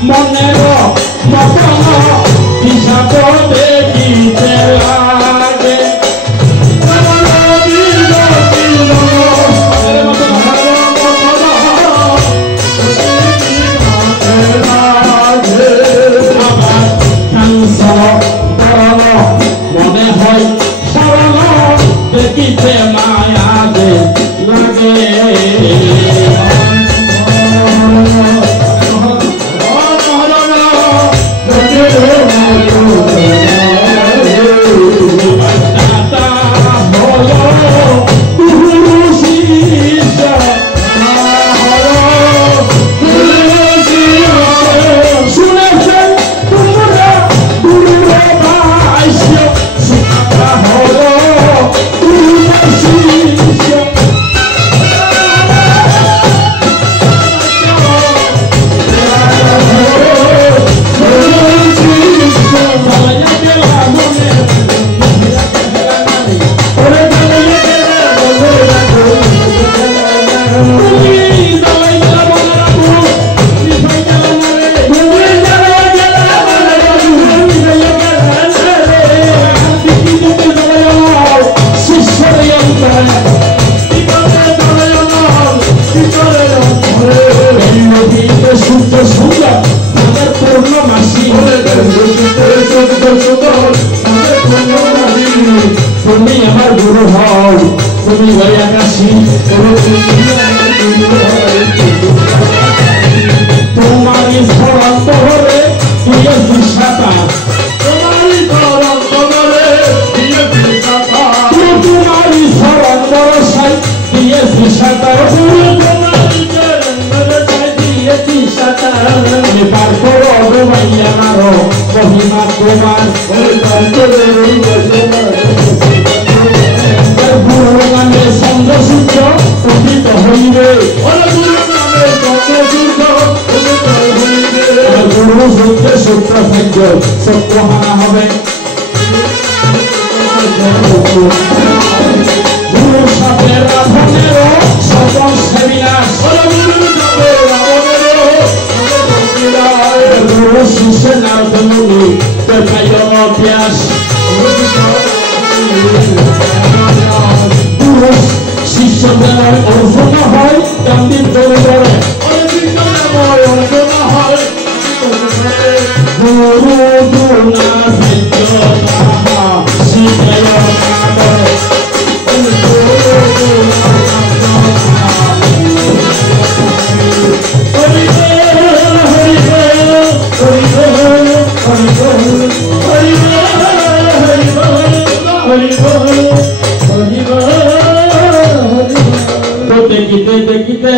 মনের মতন হিসাব দেখিতে লাগে মনে হয় সরল দেখিতে মায়া দে লাগে তুমি আমার গুরু হও তুমি ওই আকাশী তোমারই স্মরণ করে দিয়েছি সাঁতা তোমারই স্মরণ করে দিয়েছি সাঁতা তোমারই স্মরণ বরসাই দিয়েছি সাঁতা দিয়েছি সাঁতা এবার করো গোমাইয়া মারো মহিমা তোমার ওই তন্ত্রের ওই গুরু নামে চন্দ্র সূর্য উদিত হইবে গুরু সূত্রে সূত্র ভাগ্য সত্য হানা হবে গুরু সাথে রাধনেরও সকল সেবিনাশ গুরু শিষ্যের নারদমুনি দেখাইল অভ্যাস শিষ্যদের অর্জনা হয় কান্দির গরিবরে গুরু গুণা দেখিতে দেখিতে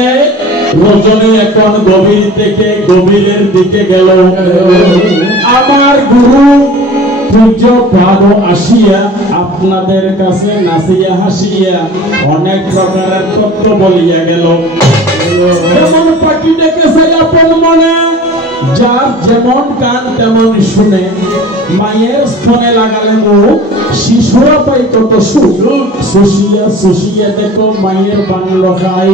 রজনী এখন গভীর থেকে গভীরের দিকে গেল আমার গুরু পূজ্য পাদ আসিয়া আপনাদের কাছে নাচিয়া হাসিয়া অনেক প্রকারের তত্ত্ব বলিয়া গেল যেমন পাখি ডেকেছে আপন মনে যার যেমন কান তেমন শুনে মায়ের স্তনে লাগালে মুখ শিশুরা পাই কত সুখ শুষিয়া শুষিয়া দেখো মায়ের বাংল খাই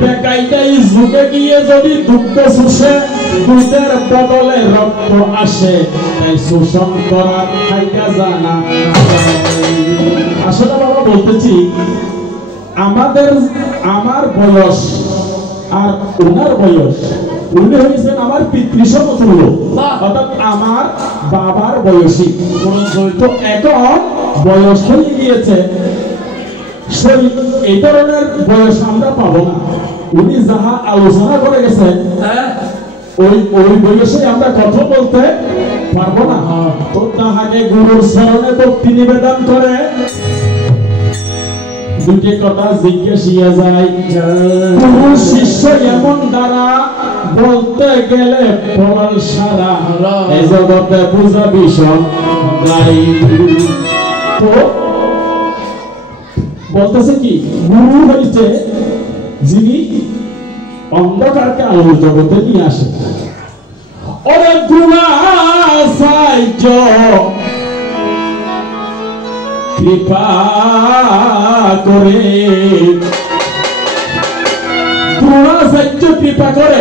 বেকাইটাই যুগে গিয়ে যদি দুঃখ শুষে দুধের বদলে রক্ত আসে তাই শোষণ করার খাইকা জানা আসলে বাবা বলতেছি আমার বয়স আর ওনার বয়স উনি হয়েছেন আমার পিতৃসমতুল্য অর্থাৎ আমার বাবার বয়সী তো এখন বয়স হয়ে গিয়েছে এই ধরনের বয়স আমরা পাবো না উনি যাহা আলোচনা করে গেছেন ওই বয়সে আমরা কথা বলতে পারবো না তো তাহাকে গুরুর শরণে ভক্তি নিবেদন করে দুটি কথা জিজ্ঞাসিয়া যায় গুরু শিষ্য এমন দ্বারা বলতে গেলে প্রবল সারা এই জগতে পূজা বিষয় তো বলতেছে কি গুরু হইছে যিনি অন্ধকারকে আলোর জগতে নিয়ে আসে ওরে গুণাসাহ্য কৃপা করে গুণাসাহ্য কৃপা করে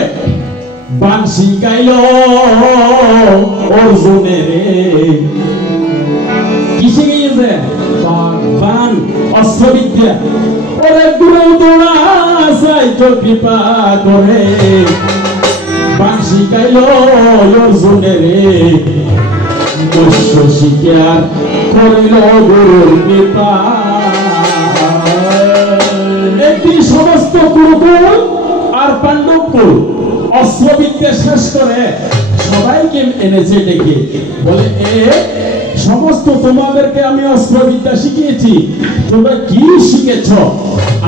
বাঁশি গাইল অর্জুনে রে কিসে গিয়েছে বান অস্ত্রবিদ্যা ওরে গুরু দোড়া সাইতো কৃপা করে বাঁশি গাইল অর্জুনে রে দস্য শিকার করিল গুরুর কৃপা একটি সমস্ত কুরুকুল আর পাণ্ডবকুল অস্ত্রবিদ্যা শেষ করে সবাইকে এনেছে ডেকে বলে সমস্ত তোমাদেরকে আমি অস্ত্রবিদ্যা শিখিয়েছি তোমরা কি শিখেছ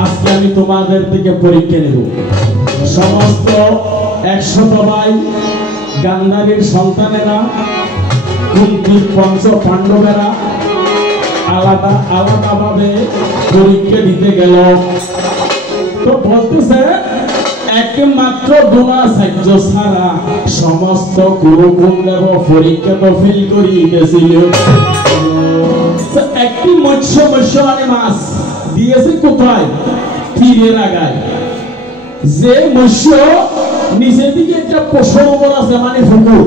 আজকে আমি তোমাদের থেকে পরীক্ষা নেব সমস্ত 100 ভাই গান্ধারীর সন্তানেরা কুন্তির পঞ্চ পাণ্ডবেরা আলাদা আলাদা ভাবে পরীক্ষা দিতে গেল তো বলতেছে একমাত্র দ্রোণাচার্য ছাড়া সমস্ত কুরুকুন্ডের পরীক্ষা তো ফেল করিয়েছিল তো একটি মৎস্য মানে মাছ দিয়েছে কোথায় তীরের আগায় যে মৎস্য নিচের দিকে একটা সরোবর আছে মানে পুকুর